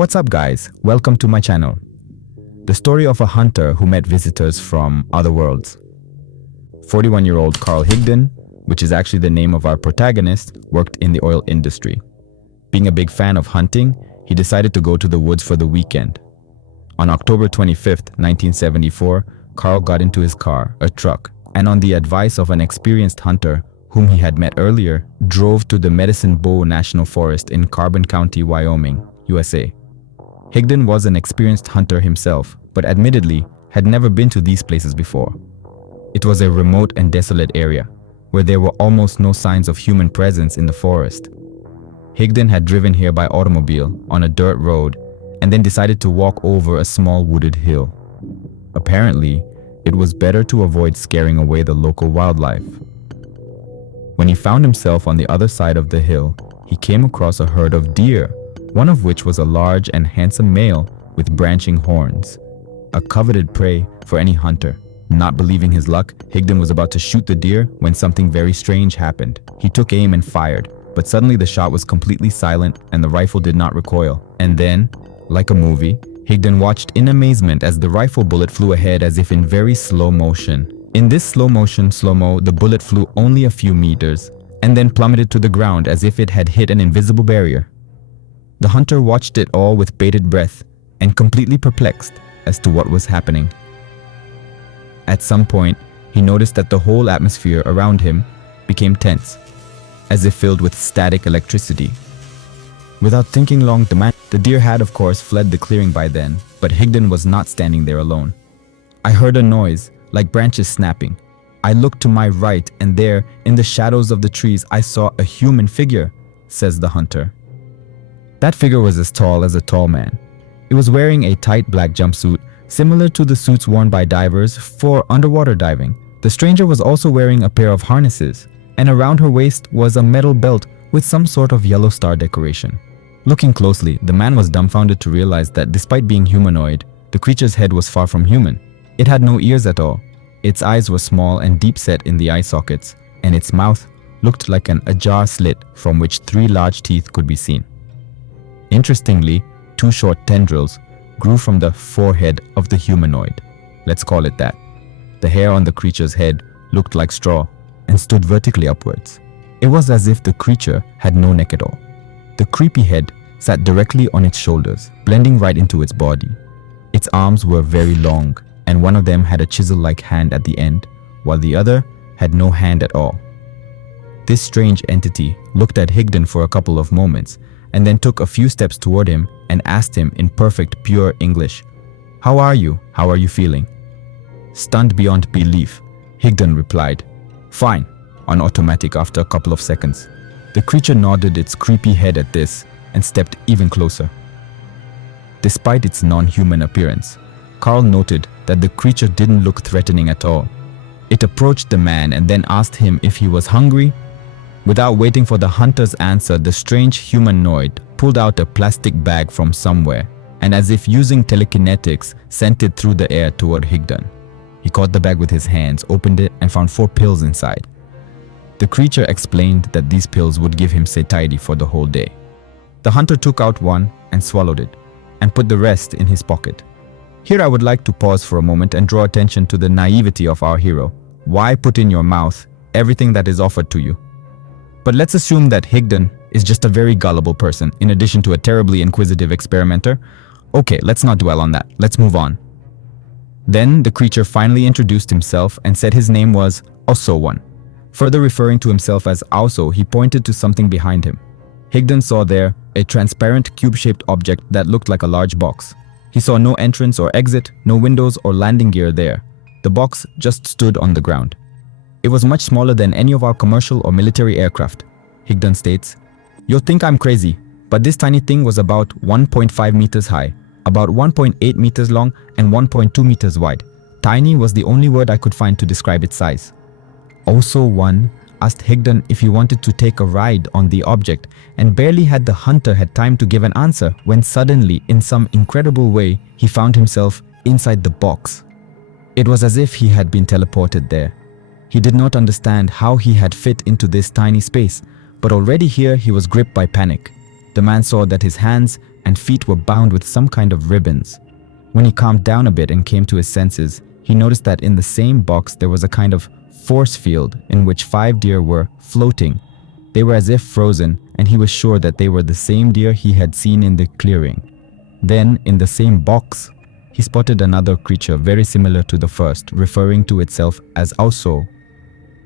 What's up guys, welcome to my channel. The story of a hunter who met visitors from other worlds. 41-year-old Carl Higdon, which is actually the name of our protagonist, worked in the oil industry. Being a big fan of hunting, he decided to go to the woods for the weekend. On October 25th, 1974, Carl got into his car, a truck, and on the advice of an experienced hunter whom he had met earlier, drove to the Medicine Bow National Forest in Carbon County, Wyoming, USA. Higdon was an experienced hunter himself, but admittedly had never been to these places before. It was a remote and desolate area, where there were almost no signs of human presence in the forest. Higdon had driven here by automobile on a dirt road and then decided to walk over a small wooded hill. Apparently, it was better to avoid scaring away the local wildlife. When he found himself on the other side of the hill, he came across a herd of deer, one of which was a large and handsome male with branching horns, a coveted prey for any hunter. Not believing his luck, Higdon was about to shoot the deer when something very strange happened. He took aim and fired, but suddenly the shot was completely silent and the rifle did not recoil. And then, like a movie, Higdon watched in amazement as the rifle bullet flew ahead as if in very slow motion. In this slow-mo, the bullet flew only a few meters and then plummeted to the ground as if it had hit an invisible barrier. The hunter watched it all with bated breath and completely perplexed as to what was happening. At some point, he noticed that the whole atmosphere around him became tense, as if filled with static electricity. Without thinking long, the deer had of course fled the clearing by then, but Higdon was not standing there alone. "I heard a noise, like branches snapping. I looked to my right and there, in the shadows of the trees, I saw a human figure," says the hunter. That figure was as tall as a tall man. It was wearing a tight black jumpsuit, similar to the suits worn by divers for underwater diving. The stranger was also wearing a pair of harnesses, and around her waist was a metal belt with some sort of yellow star decoration. Looking closely, the man was dumbfounded to realize that despite being humanoid, the creature's head was far from human. It had no ears at all. Its eyes were small and deep set in the eye sockets, and its mouth looked like an ajar slit from which 3 large teeth could be seen. Interestingly, 2 short tendrils grew from the forehead of the humanoid. Let's call it that. The hair on the creature's head looked like straw and stood vertically upwards. It was as if the creature had no neck at all. The creepy head sat directly on its shoulders, blending right into its body. Its arms were very long, and one of them had a chisel-like hand at the end, while the other had no hand at all. This strange entity looked at Higdon for a couple of moments, and then took a few steps toward him and asked him in perfect, pure English, "How are you? How are you feeling?" Stunned beyond belief, Higdon replied, "Fine," on automatic after a couple of seconds. The creature nodded its creepy head at this and stepped even closer. Despite its non-human appearance, Carl noted that the creature didn't look threatening at all. It approached the man and then asked him if he was hungry. Without waiting for the hunter's answer, the strange humanoid pulled out a plastic bag from somewhere and, as if using telekinetics, sent it through the air toward Higdon. He caught the bag with his hands, opened it, and found 4 pills inside. The creature explained that these pills would give him satiety for the whole day. The hunter took out one and swallowed it, and put the rest in his pocket. Here I would like to pause for a moment and draw attention to the naivety of our hero. Why put in your mouth everything that is offered to you? But let's assume that Higdon is just a very gullible person, in addition to a terribly inquisitive experimenter. Okay, let's not dwell on that. Let's move on. Then the creature finally introduced himself and said his name was Ausso. Further referring to himself as Ausso, he pointed to something behind him. Higdon saw there a transparent cube-shaped object that looked like a large box. He saw no entrance or exit, no windows or landing gear there. The box just stood on the ground. It was much smaller than any of our commercial or military aircraft. Higdon states, "You'll think I'm crazy, but this tiny thing was about 1.5 meters high, about 1.8 meters long, and 1.2 meters wide. Tiny was the only word I could find to describe its size." Ausso asked Higdon if he wanted to take a ride on the object, and barely had the hunter had time to give an answer when suddenly, in some incredible way, he found himself inside the box. It was as if he had been teleported there. He did not understand how he had fit into this tiny space, but already here he was gripped by panic. The man saw that his hands, and feet were bound with some kind of ribbons. When he calmed down a bit and came to his senses, he noticed that in the same box there was a kind of force field in which 5 deer were floating. They were as if frozen, and he was sure that they were the same deer he had seen in the clearing. Then, in the same box, he spotted another creature very similar to the first, referring to itself as Ausso.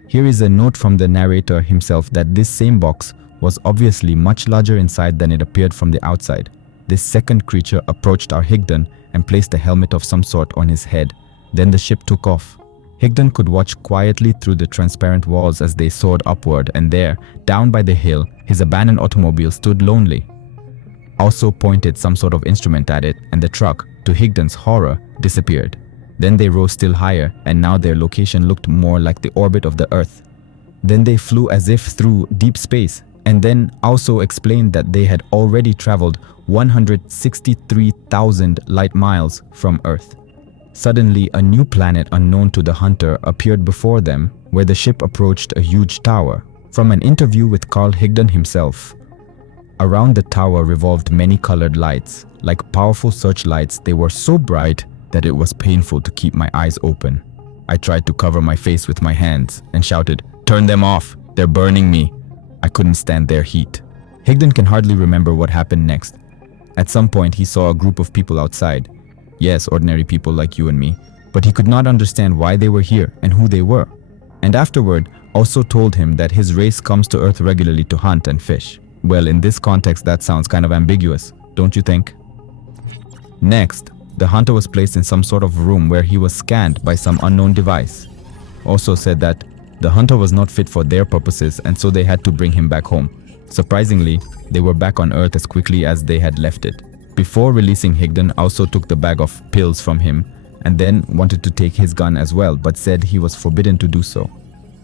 Here is a note from the narrator himself that this same box was obviously much larger inside than it appeared from the outside. This second creature approached our Higdon and placed a helmet of some sort on his head. Then the ship took off. Higdon could watch quietly through the transparent walls as they soared upward, and there, down by the hill, his abandoned automobile stood lonely. Ausso pointed some sort of instrument at it, and the truck, to Higdon's horror, disappeared. Then they rose still higher, and now their location looked more like the orbit of the Earth. Then they flew as if through deep space, and then Ausso explained that they had already traveled 163,000 light miles from Earth. Suddenly, a new planet unknown to the hunter appeared before them, where the ship approached a huge tower. From an interview with Carl Higdon himself, around the tower revolved many colored lights. Like powerful searchlights, they were so bright that it was painful to keep my eyes open. I tried to cover my face with my hands and shouted, "Turn them off! They're burning me!" I couldn't stand their heat. Higdon can hardly remember what happened next. At some point, he saw a group of people outside. Yes, ordinary people like you and me, but he could not understand why they were here and who they were. And afterward, Ausso told him that his race comes to Earth regularly to hunt and fish. Well, in this context, that sounds kind of ambiguous, don't you think? Next, the hunter was placed in some sort of room where he was scanned by some unknown device. Ausso said that the hunter was not fit for their purposes, and so they had to bring him back home. Surprisingly, they were back on Earth as quickly as they had left it. Before releasing Higdon, Ausso took the bag of pills from him and then wanted to take his gun as well, but said he was forbidden to do so.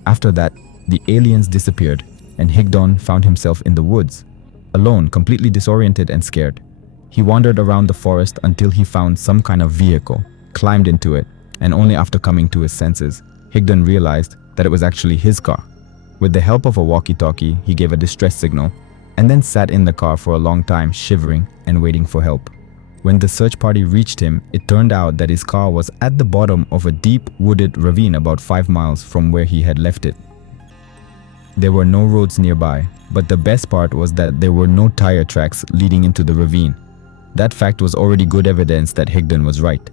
After that, the aliens disappeared, and Higdon found himself in the woods, alone, completely disoriented and scared. He wandered around the forest until he found some kind of vehicle, climbed into it, and only after coming to his senses, Higdon realized that it was actually his car. With the help of a walkie-talkie, he gave a distress signal, and then sat in the car for a long time, shivering and waiting for help. When the search party reached him, it turned out that his car was at the bottom of a deep wooded ravine about 5 miles from where he had left it. There were no roads nearby, but the best part was that there were no tire tracks leading into the ravine. That fact was already good evidence that Higdon was right.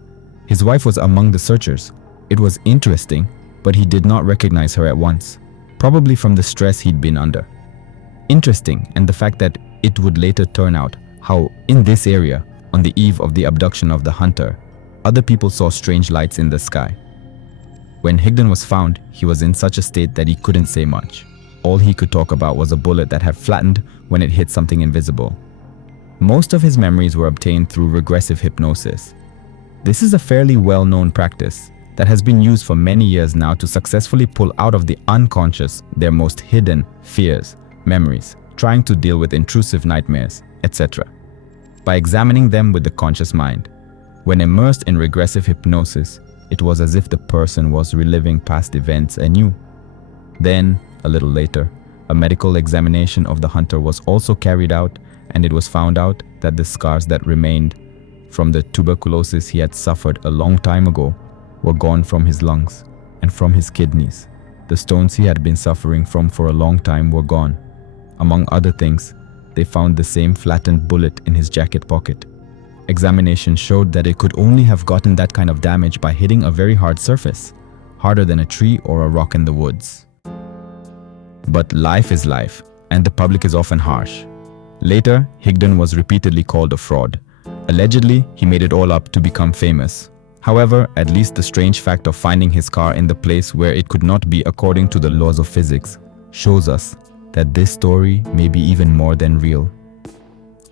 His wife was among the searchers. It was interesting, but he did not recognize her at once, probably from the stress he'd been under. Interesting, and the fact that it would later turn out how, in this area, on the eve of the abduction of the hunter, other people saw strange lights in the sky. When Higdon was found, he was in such a state that he couldn't say much. All he could talk about was a bullet that had flattened when it hit something invisible. Most of his memories were obtained through regressive hypnosis. This is a fairly well-known practice that has been used for many years now to successfully pull out of the unconscious their most hidden fears, memories, trying to deal with intrusive nightmares, etc. by examining them with the conscious mind. When immersed in regressive hypnosis, it was as if the person was reliving past events anew. Then, a little later, a medical examination of the hunter was also carried out, and it was found out that the scars that remained from the tuberculosis he had suffered a long time ago were gone from his lungs and from his kidneys. The stones he had been suffering from for a long time were gone. Among other things, they found the same flattened bullet in his jacket pocket. Examination showed that it could only have gotten that kind of damage by hitting a very hard surface, harder than a tree or a rock in the woods. But life is life, and the public is often harsh. Later, Higdon was repeatedly called a fraud. Allegedly, he made it all up to become famous. However, at least the strange fact of finding his car in the place where it could not be according to the laws of physics shows us that this story may be even more than real.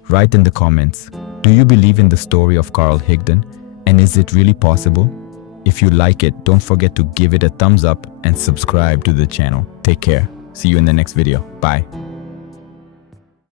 Write in the comments, do you believe in the story of Carl Higdon, and is it really possible? If you like it, don't forget to give it a thumbs up and subscribe to the channel. Take care. See you in the next video. Bye.